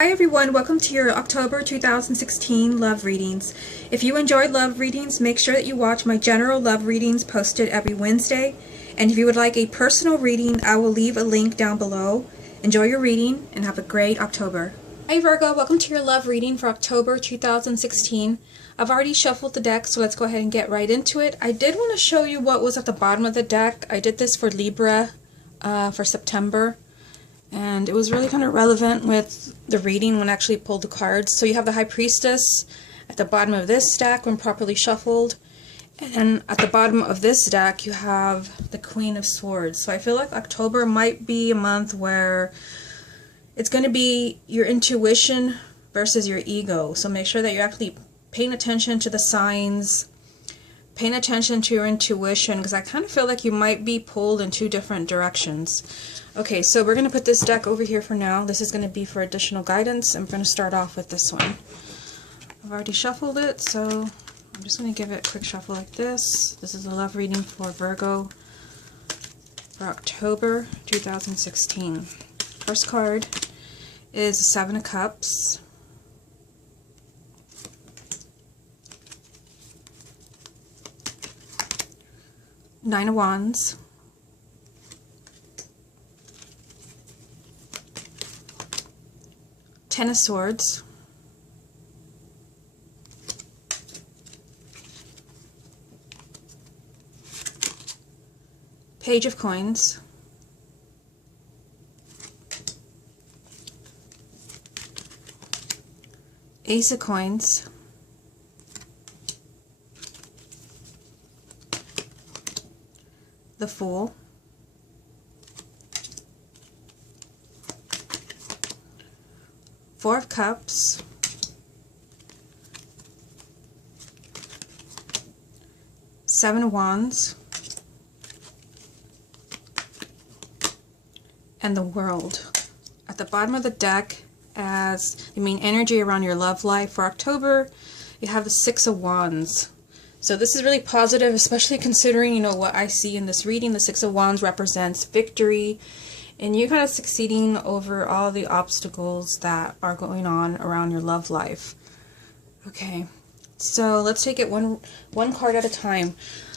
Hi everyone, welcome to your October 2016 love readings. If you enjoyed love readings, make sure that you watch my general love readings posted every Wednesday. And if you would like a personal reading, I will leave a link down below. Enjoy your reading and have a great October. Hi Virgo, welcome to your love reading for October 2016. I've already shuffled the deck, so let's go ahead and get right into it. I did want to show you what was at the bottom of the deck. I did this for Libra for September. And it was really kind of relevant with the reading when I actually pulled the cards. So you have the High Priestess at the bottom of this deck when properly shuffled. And at the bottom of this deck you have the Queen of Swords. So I feel like October might be a month where it's going to be your intuition versus your ego. So make sure that you're actually paying attention to the signs, paying attention to your intuition, because I kind of feel like you might be pulled in two different directions. Okay, so we're going to put this deck over here for now. This is going to be for additional guidance. I'm going to start off with this one. I've already shuffled it, so I'm just going to give it a quick shuffle like this. This is a love reading for Virgo for October 2016. First card is the Seven of Cups. Nine of Wands. Ten of Swords. Page of Coins. Ace of Coins. The Fool. Four of Cups. Seven of Wands. And the World. At the bottom of the deck, as the main energy around your love life for October, you have the Six of Wands. So this is really positive, especially considering, you know, what I see in this reading. The Six of Wands represents victory, and you're kind of succeeding over all the obstacles that are going on around your love life. Okay, so let's take it one card at a time.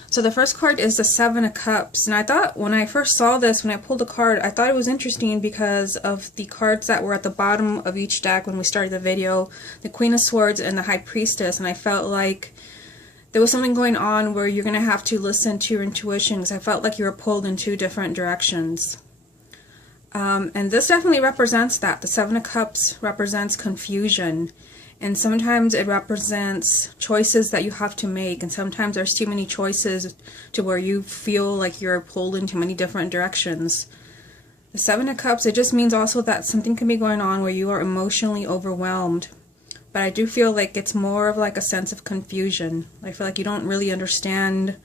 So the first card is the Seven of Cups, and I thought when I first saw this, when I pulled the card, I thought it was interesting because of the cards that were at the bottom of each deck when we started the video, the Queen of Swords and the High Priestess, and I felt like there was something going on where you're going to have to listen to your intuition, because I felt like you were pulled in two different directions. And this definitely represents that. The Seven of Cups represents confusion, and sometimes it represents choices that you have to make, and sometimes there's too many choices to where you feel like you're pulled in too many different directions. The Seven of Cups, it just means also that something can be going on where you are emotionally overwhelmed. But I do feel like it's more of like a sense of confusion. I feel like you don't really understand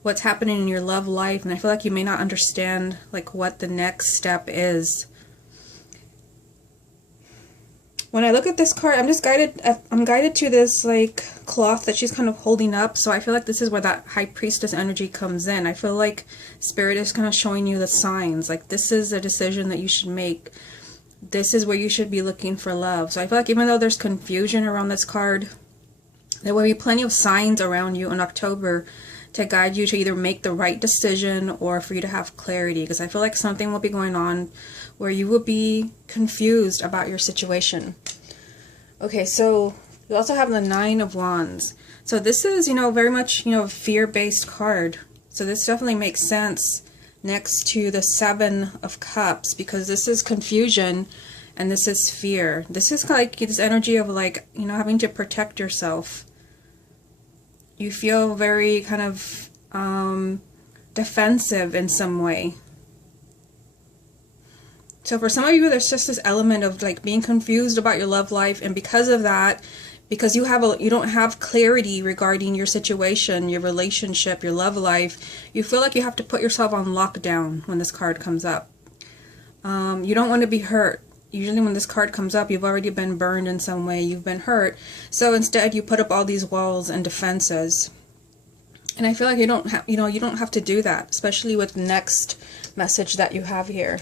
what's happening in your love life, and I feel like you may not understand like what the next step is. When I look at this card, I'm guided to this like cloth that she's kind of holding up, so I feel like this is where that High Priestess energy comes in. I feel like Spirit is kind of showing you the signs, like this is a decision that you should make. This is where you should be looking for love. So I feel like even though there's confusion around this card, there will be plenty of signs around you in October to guide you to either make the right decision or for you to have clarity, because I feel like something will be going on where you will be confused about your situation. Okay, so we also have the Nine of Wands. So this is, you know, very much, you know, a fear-based card. So this definitely makes sense next to the Seven of Cups, because this is confusion and this is fear. This is like this energy of like, you know, having to protect yourself. You feel very kind of defensive in some way. So for some of you, there's just this element of like being confused about your love life, and because of that, because you don't have clarity regarding your situation, your relationship, your love life, you feel like you have to put yourself on lockdown when this card comes up. You don't want to be hurt. Usually when this card comes up, you've already been burned in some way, you've been hurt. So instead you put up all these walls and defenses. And I feel like you don't have to do that, especially with the next message that you have here.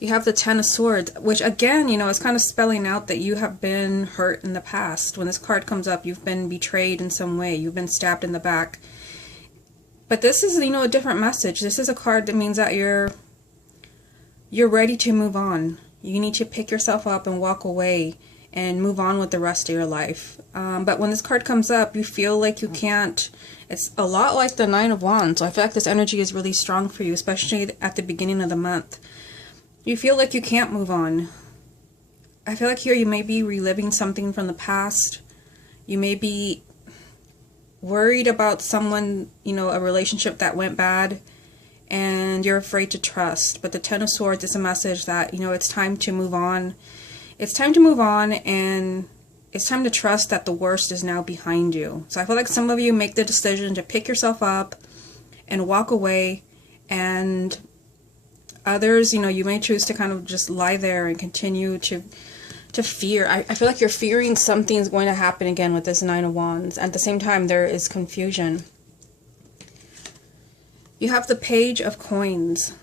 You have the Ten of Swords, which again, you know, is kind of spelling out that you have been hurt in the past. When this card comes up, you've been betrayed in some way. You've been stabbed in the back. But this is, you know, a different message. This is a card that means that you're ready to move on. You need to pick yourself up and walk away and move on with the rest of your life. But when this card comes up, you feel like you can't. It's a lot like the Nine of Wands. So I feel like this energy is really strong for you, especially at the beginning of the month. You feel like you can't move on. I feel like here you may be reliving something from the past. You may be worried about someone, you know, a relationship that went bad, and you're afraid to trust. But the Ten of Swords is a message that, you know, it's time to move on. It's time to move on, and it's time to trust that the worst is now behind you. So I feel like some of you make the decision to pick yourself up and walk away, and others, you know, you may choose to kind of just lie there and continue to fear. I feel like you're fearing something's going to happen again with this Nine of Wands. At the same time, there is confusion. You have the Page of Coins.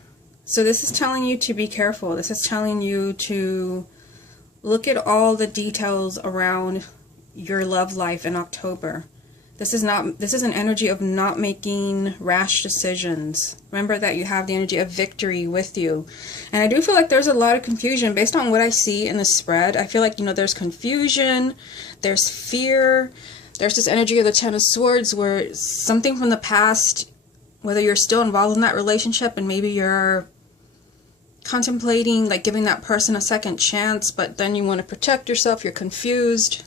So this is telling you to be careful. This is telling you to look at all the details around your love life in October. This is an energy of not making rash decisions. Remember that you have the energy of victory with you. And I do feel like there's a lot of confusion based on what I see in the spread. I feel like, you know, there's confusion, there's fear, there's this energy of the Ten of Swords where something from the past, whether you're still involved in that relationship and maybe you're contemplating like giving that person a second chance, but then you want to protect yourself, you're confused.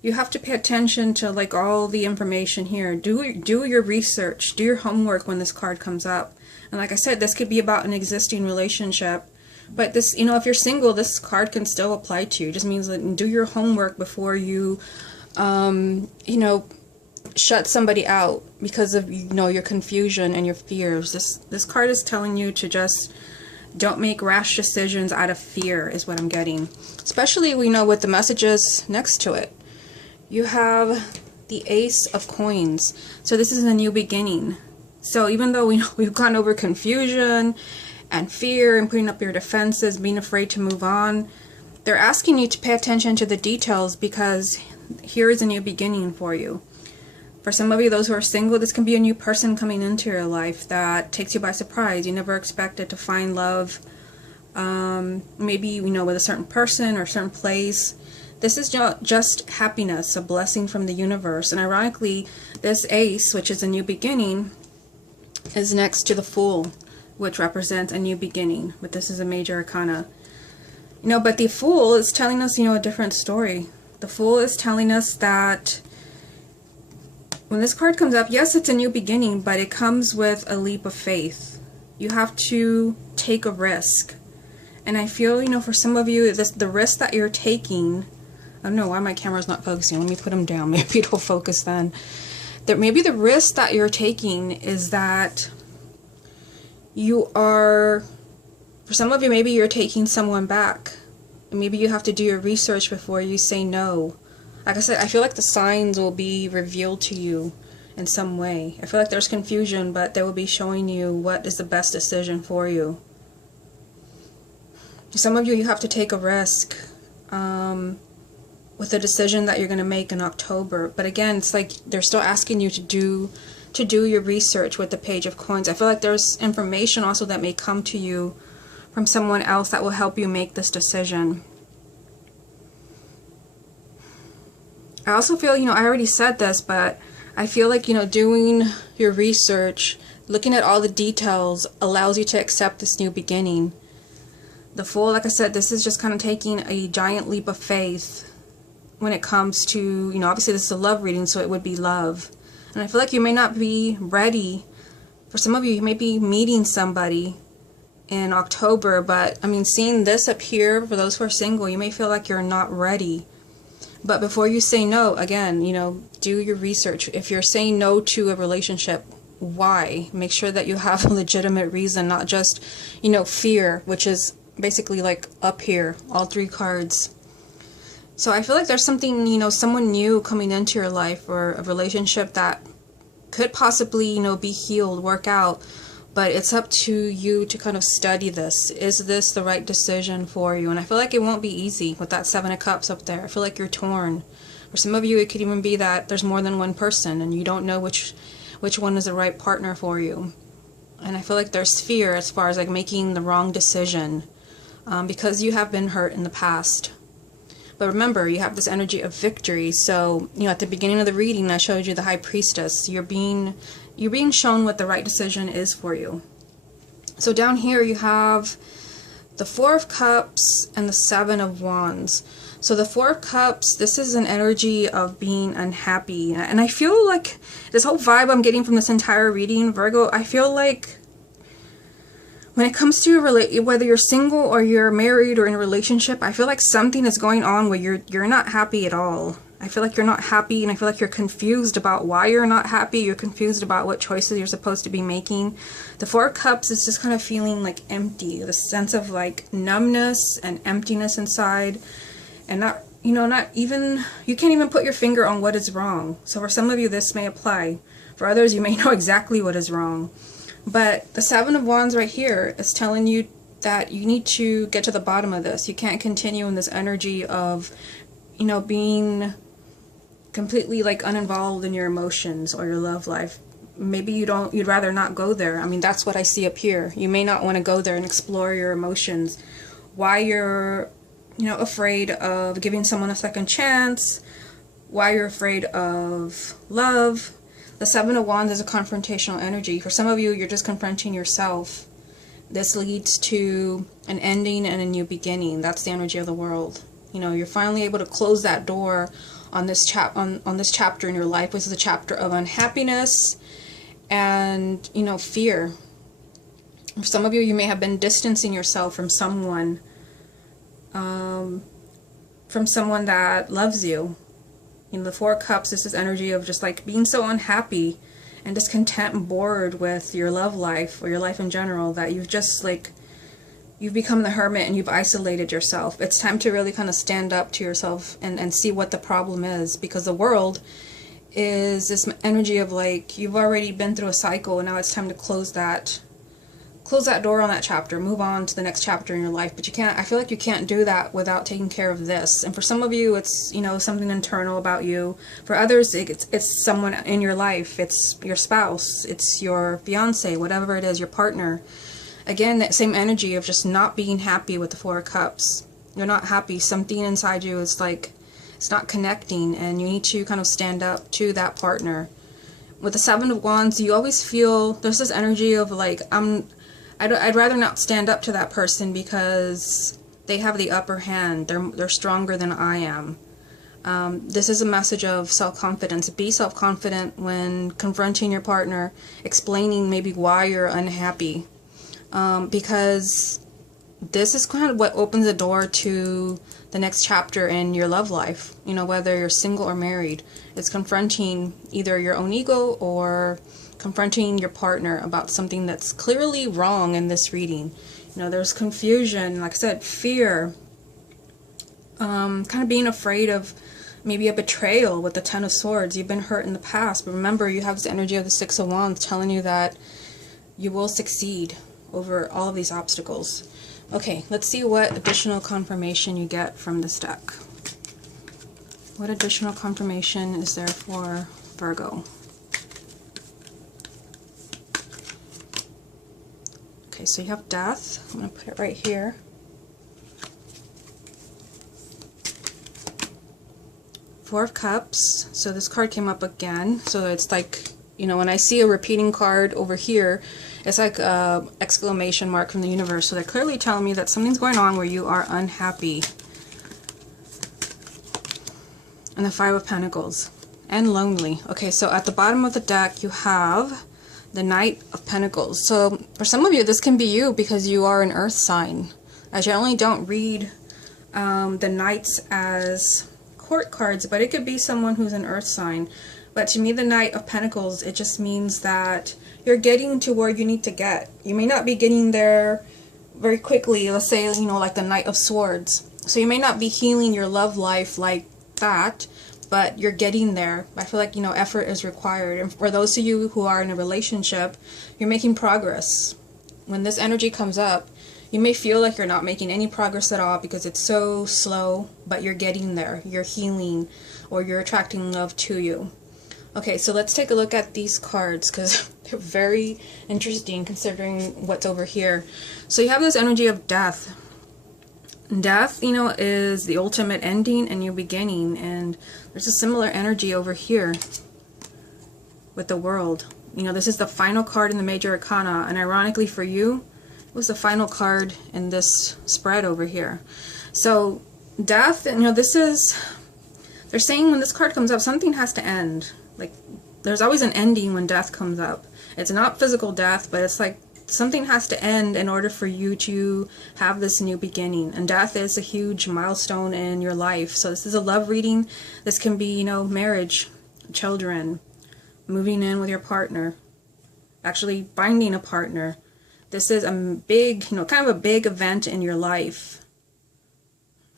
You have to pay attention to like all the information here. Do your research, do your homework when this card comes up. And like I said, this could be about an existing relationship. But this, you know, if you're single, this card can still apply to you. It just means that do your homework before you, you know, shut somebody out because of, you know, your confusion and your fears. This card is telling you to just don't make rash decisions out of fear is what I'm getting. Especially, we know, with the messages next to it. You have the Ace of Coins. So this is a new beginning. So even though we've gone over confusion and fear and putting up your defenses, being afraid to move on, they're asking you to pay attention to the details because here is a new beginning for you. For some of you, those who are single, this can be a new person coming into your life that takes you by surprise. You never expected to find love, maybe, you know, with a certain person or a certain place. This is just happiness, a blessing from the universe. And ironically, this Ace, which is a new beginning, is next to the Fool, which represents a new beginning. But this is a major arcana. You know, but the Fool is telling us, you know, a different story. The Fool is telling us that when this card comes up, yes, it's a new beginning, but it comes with a leap of faith. You have to take a risk. And I feel, you know, for some of you, the risk that you're taking, I don't know why my camera's not focusing. Let me put them down. Maybe it'll focus then. Maybe the risk that you're taking is that you are, for some of you, maybe you're taking someone back. And maybe you have to do your research before you say no. Like I said, I feel like the signs will be revealed to you in some way. I feel like there's confusion, but they will be showing you what is the best decision for you. Some of you, you have to take a risk with the decision that you're going to make in October. But again, it's like they're still asking you to do your research with the Page of Coins. I feel like there's information also that may come to you from someone else that will help you make this decision. I also feel, you know, I already said this, but I feel like, you know, doing your research, looking at all the details allows you to accept this new beginning. The Fool, like I said, this is just kind of taking a giant leap of faith when it comes to, you know, obviously this is a love reading, so it would be love. And I feel like you may not be ready. For some of you, you may be meeting somebody in October, but I mean, seeing this up here, for those who are single, you may feel like you're not ready. But before you say no, again, you know, do your research. If you're saying no to a relationship, why? Make sure that you have a legitimate reason, not just, you know, fear, which is basically like up here, all three cards. So I feel like there's something, you know, someone new coming into your life, or a relationship that could possibly, you know, be healed, work out. but it's up to you to kind of study this. Is this the right decision for you? And I feel like it won't be easy with that Seven of Cups up there. I feel like you're torn. For some of you, it could even be that there's more than one person and you don't know which one is the right partner for you. And I feel like there's fear as far as like making the wrong decision, because you have been hurt in the past. But remember, you have this energy of victory. So, you know, at the beginning of the reading, I showed you the High Priestess. You're being shown what the right decision is for you. So down here you have the Four of Cups and the Seven of Wands. So the Four of Cups, this is an energy of being unhappy. And I feel like this whole vibe I'm getting from this entire reading, Virgo, I feel like when it comes to whether you're single or you're married or in a relationship, I feel like something is going on where you're not happy at all. I feel like you're not happy, and I feel like you're confused about why you're not happy. You're confused about what choices you're supposed to be making. The Four of Cups is just kind of feeling like empty, the sense of like numbness and emptiness inside, and not, you know, not even, you can't even put your finger on what is wrong. So for some of you, this may apply. For others, you may know exactly what is wrong. But the Seven of Wands right here is telling you that you need to get to the bottom of this. You can't continue in this energy of, you know, being completely like uninvolved in your emotions or your love life. Maybe you'd rather not go there. I mean, that's what I see up here. You may not want to go there and explore your emotions. Why you're, you know, afraid of giving someone a second chance, why you're afraid of love. The Seven of Wands is a confrontational energy. For some of you, you're just confronting yourself. This leads to an ending and a new beginning. That's the energy of the world. You know, you're finally able to close that door on this chapter in your life, which is a chapter of unhappiness and, you know, fear. For some of you, you may have been distancing yourself from someone that loves you. You know, the Four of Cups is this energy of just like being so unhappy and discontent and bored with your love life or your life in general that you've just like, you've become the hermit and you've isolated yourself. It's time to really kind of stand up to yourself and see what the problem is, because the world is this energy of like, you've already been through a cycle and now it's time to close that door on that chapter, move on to the next chapter in your life. But you can't, I feel like you can't do that without taking care of this. And for some of you, it's, you know, something internal about you. For others, it's someone in your life. It's your spouse, it's your fiance, whatever it is, your partner. Again, that same energy of just not being happy with the Four of Cups. You're not happy. Something inside you is like, it's not connecting, and you need to kind of stand up to that partner. With the Seven of Wands, you always feel, there's this energy of like, I'd rather not stand up to that person because they have the upper hand. They're stronger than I am. This is a message of self-confidence. Be self-confident when confronting your partner, explaining maybe why you're unhappy. Because this is kind of what opens the door to the next chapter in your love life. You know, whether you're single or married. It's confronting either your own ego or confronting your partner about something that's clearly wrong in this reading. You know, there's confusion, like I said, fear, kind of being afraid of maybe a betrayal with the Ten of Swords. You've been hurt in the past, but remember, you have this energy of the Six of Wands telling you that you will succeed over all of these obstacles. Okay, let's see what additional confirmation you get from this deck. What additional confirmation is there for Virgo? Okay, so you have Death. I'm going to put it right here. Four of Cups. So this card came up again. So it's like, you know, when I see a repeating card over here, it's like a exclamation mark from the universe. So they're clearly telling me that something's going on where you are unhappy. And the Five of Pentacles. And lonely. Okay, so at the bottom of the deck you have the Knight of Pentacles. So for some of you, this can be you because you are an earth sign. I generally don't read the Knights as court cards, but it could be someone who's an earth sign. But to me, the Knight of Pentacles, it just means that you're getting to where you need to get. You may not be getting there very quickly. Let's say, you know, like the Knight of Swords. So you may not be healing your love life like that, but you're getting there. I feel like, effort is required. And for those of you who are in a relationship, you're making progress. When this energy comes up, you may feel like you're not making any progress at all because it's so slow, but you're getting there. You're healing, or you're attracting love to you. Okay, so let's take a look at these cards because they're very interesting considering what's over here. So you have this energy of death. Death, is the ultimate ending and new beginning, and there's a similar energy over here with the World. This is the final card in the Major Arcana, and ironically for you, it was the final card in this spread over here. So death, this is, they're saying when this card comes up, something has to end. Like, there's always an ending when death comes up. It's not physical death, but it's like something has to end in order for you to have this new beginning. And death is a huge milestone in your life. So this is a love reading. This can be, marriage, children, moving in with your partner, actually finding a partner. This is a big, kind of a big event in your life.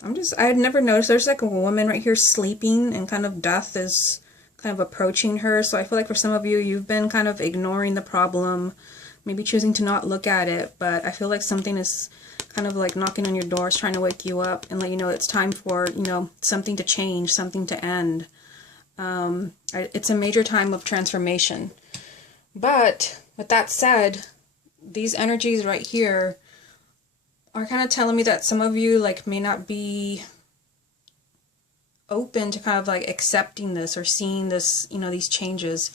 I had never noticed, there's like a woman right here sleeping, and kind of death is kind of approaching her. So I feel like for some of you, you've been kind of ignoring the problem, maybe choosing to not look at it, but I feel like something is kind of like knocking on your doors, trying to wake you up and let you know it's time for, something to change, something to end. It's a major time of transformation. But with that said, these energies right here are kind of telling me that some of you may not be open to kind of accepting this or seeing this, these changes.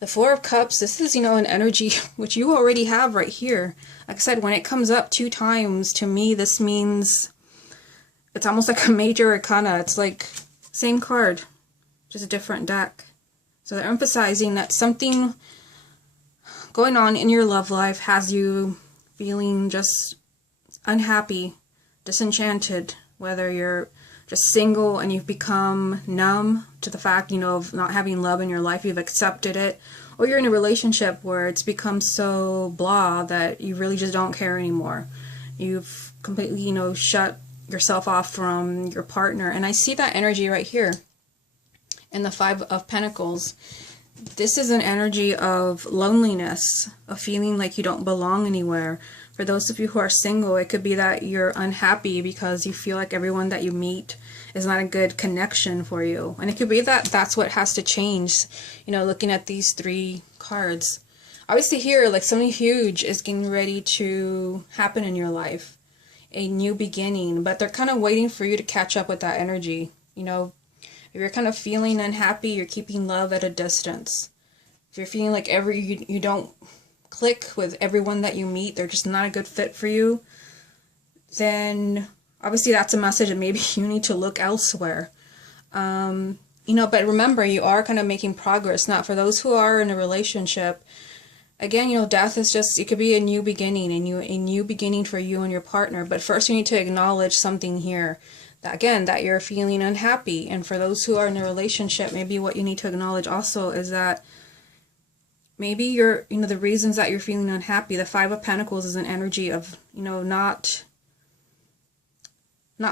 The Four of Cups, this is, an energy which you already have right here. Like I said, when it comes up 2 times, to me, this means it's almost like a Major Arcana. It's like same card, just a different deck. So they're emphasizing that something going on in your love life has you feeling just unhappy, disenchanted, whether you're just single and you've become numb to the fact, of not having love in your life, you've accepted it, or you're in a relationship where it's become so blah that you really just don't care anymore. You've completely, shut yourself off from your partner. And I see that energy right here in the Five of Pentacles. This is an energy of loneliness, of feeling like you don't belong anywhere. For those of you who are single, it could be that you're unhappy because you feel like everyone that you meet is not a good connection for you. And it could be that that's what has to change, looking at these 3 cards. Obviously here, something huge is getting ready to happen in your life. A new beginning, but they're kind of waiting for you to catch up with that energy. If you're kind of feeling unhappy, you're keeping love at a distance. If you're feeling like you don't click with everyone that you meet, they're just not a good fit for you, then obviously that's a message that maybe you need to look elsewhere. But remember, you are kind of making progress. Now, for those who are in a relationship, again, death is just, it could be a new beginning, a new beginning for you and your partner. But first you need to acknowledge something here. That you're feeling unhappy. And for those who are in a relationship, maybe what you need to acknowledge also is that maybe you're, the reasons that you're feeling unhappy. The Five of Pentacles is an energy of, not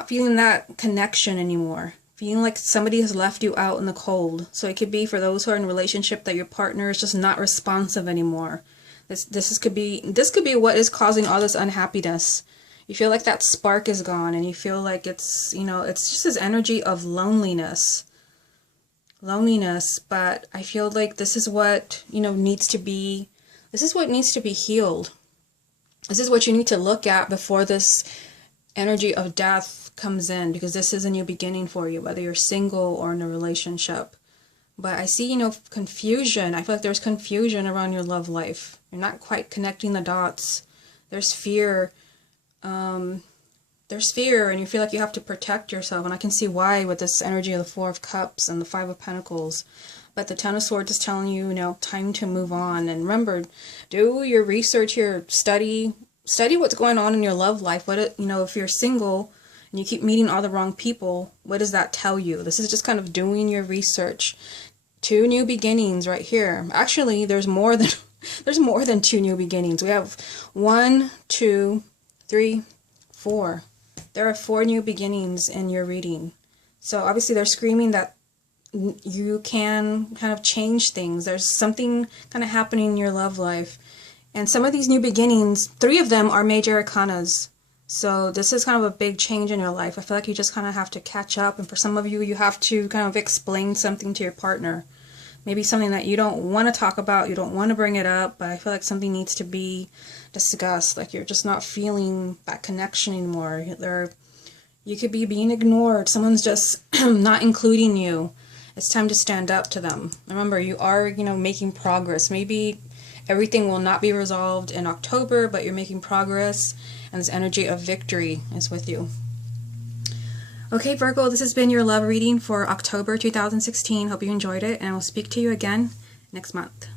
feeling that connection anymore. Feeling like somebody has left you out in the cold. So it could be for those who are in a relationship that your partner is just not responsive anymore. This could be what is causing all this unhappiness. You feel like that spark is gone, and you feel like it's, it's just this energy of loneliness. But I feel like this is what, needs to be healed. This is what you need to look at before this energy of death comes in, because this is a new beginning for you, whether you're single or in a relationship. But I see, confusion. I feel like there's confusion around your love life. You're not quite connecting the dots. There's fear. There's fear, and you feel like you have to protect yourself, and I can see why with this energy of the Four of Cups and the Five of Pentacles. But the Ten of Swords is telling you, time to move on. And remember, do your research here, study what's going on in your love life. If you're single and you keep meeting all the wrong people, what does that tell you? This is just kind of doing your research. 2 new beginnings right here. Actually, there's more than 2 new beginnings. We have 1, 2, 3, 4. There are 4 new beginnings in your reading. So obviously they're screaming that you can kind of change things. There's something kind of happening in your love life. And some of these new beginnings, 3 of them are major arcanas. So this is kind of a big change in your life. I feel like you just kind of have to catch up. And for some of you, you have to kind of explain something to your partner. Maybe something that you don't want to talk about, you don't want to bring it up, but I feel like something needs to be discussed. Like you're just not feeling that connection anymore. You could be being ignored. Someone's just not including you. It's time to stand up to them. Remember, you are, making progress. Maybe everything will not be resolved in October, but you're making progress, and this energy of victory is with you. Okay, Virgo, this has been your love reading for October 2016. Hope you enjoyed it, and I will speak to you again next month.